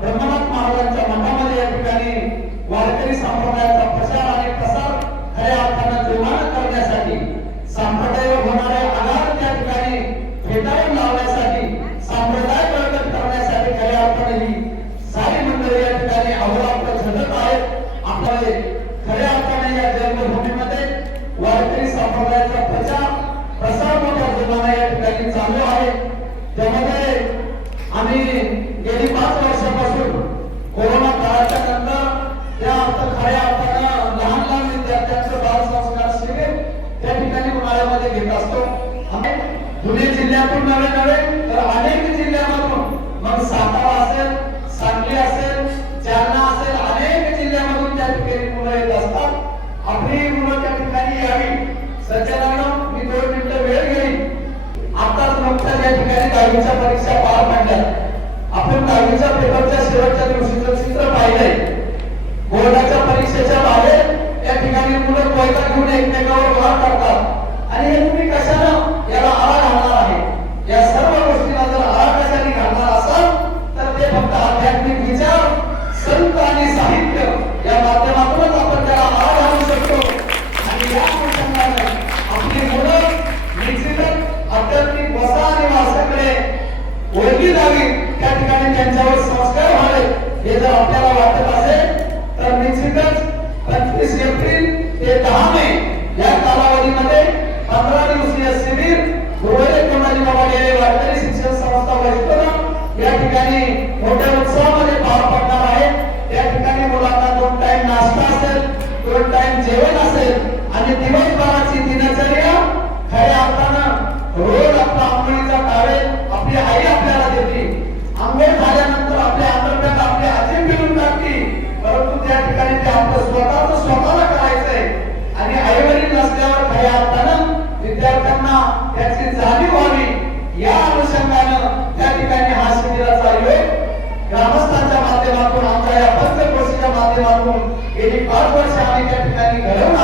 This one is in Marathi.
ब्रह्मनाथ महाराजांच्या मठामध्ये या ठिकाणी वारकरी संप्रदायाचा प्रचार आणि प्रसार खऱ्या अर्थाने जोमानं करण्यासाठी संप्रदायावर होणारे आघात त्या ठिकाणी फेटाळून लावण्यासाठी संप्रदाय बळकट करण्यासाठी खऱ्या अर्थाने ही सारी मंडळी या ठिकाणी अहोरात्र झटत आहेत. आपल्याला खऱ्या अर्थाने या जन्मभूमीमध्ये वारकरी संप्रदायाचा प्रचार प्रसार मोठ्या जोमाने या ठिकाणी चालू आहे. त्यामध्ये आम्ही गेली 5 वर्षापासून कोरोना काळाच्या नंतर त्या खऱ्या अर्थानं लहान विद्यार्थ्यांचं बाल संस्कार शिबिर त्या ठिकाणी उन्हाळ्यामध्ये घेत असतो. आम्ही पुणे जिल्ह्यातून नवे तर अनेक जिल्ह्यामधून मग सातारा असेल, सांगली असेल, जालना असेल, अनेक जिल्ह्यामधून त्या ठिकाणी मुलं येत असतात. आपली मुलं त्या ठिकाणी यावी. सज्जनांनो, मी 2 मिनिटं वेळ घेईन. आताच नुकत्याच या ठिकाणी 10वीच्या परीक्षा पार पडल्या. आपण 10वीच्या पेपरच्या शेवटच्या दिवशीचं चित्र पाहिलंय. बोर्डाच्या परीक्षेच्या बाहेर या ठिकाणी मुलं कोयता घेऊन एकमेकावर वार करतात आणि हे तुम्ही कशानं याला आळा घालणार आहे? या सर्व गोष्टींना जर आळा कशाने घालणार असाल तर ते फक्त आध्यात्मिक विचार, संत आणि साहित्य या माध्यमातूनच आपण त्याला आळा घालू शकतो. आणि या अनुषंगाने आपली मुलं निश्चितच आध्यात्मिक वसा आणि वासाकडे ओळखली जावी, त्या ठिकाणी त्यांच्यावर संस्कार व्हावे. हे जर आपल्याला वाटत असेल तर निश्चितच 25 एप्रिल ते 10 मे या कालावधीमध्ये 15 दिवसीय शिबिर गुरुवारी कोणाजी बाबा गेले वारकरी शिक्षण संस्था वैष्णव या ठिकाणी मोठ्या उत्साहामध्ये पार पडणार आहे. त्या ठिकाणी मुलांना 2 टाइम नाश्ता असेल, 2 टाइम जेवण असेल आणि दिवसभराची दिनचर्या खऱ्या अर्थानं रोज आपला आंघोळीचा टावेल आपली आई आपल्याला देते. आंघोळ झाल्यानंतर आपल्या अंतर्गत आपली आजी पिळून टाकते, परंतु त्या ठिकाणी ते आपलं स्वतःला करायचंय. आणि आईवडील नसल्यावर खऱ्या अर्थानं विद्यार्थ्यांना त्याची जाणीव व्हावी, या अनुषंगानं त्या ठिकाणी हा शिबिराचा योग ग्रामस्थांच्या माध्यमातून आमच्या या पंचक्रोशीच्या माध्यमातून गेली 5 वर्ष आम्ही त्या ठिकाणी घडवून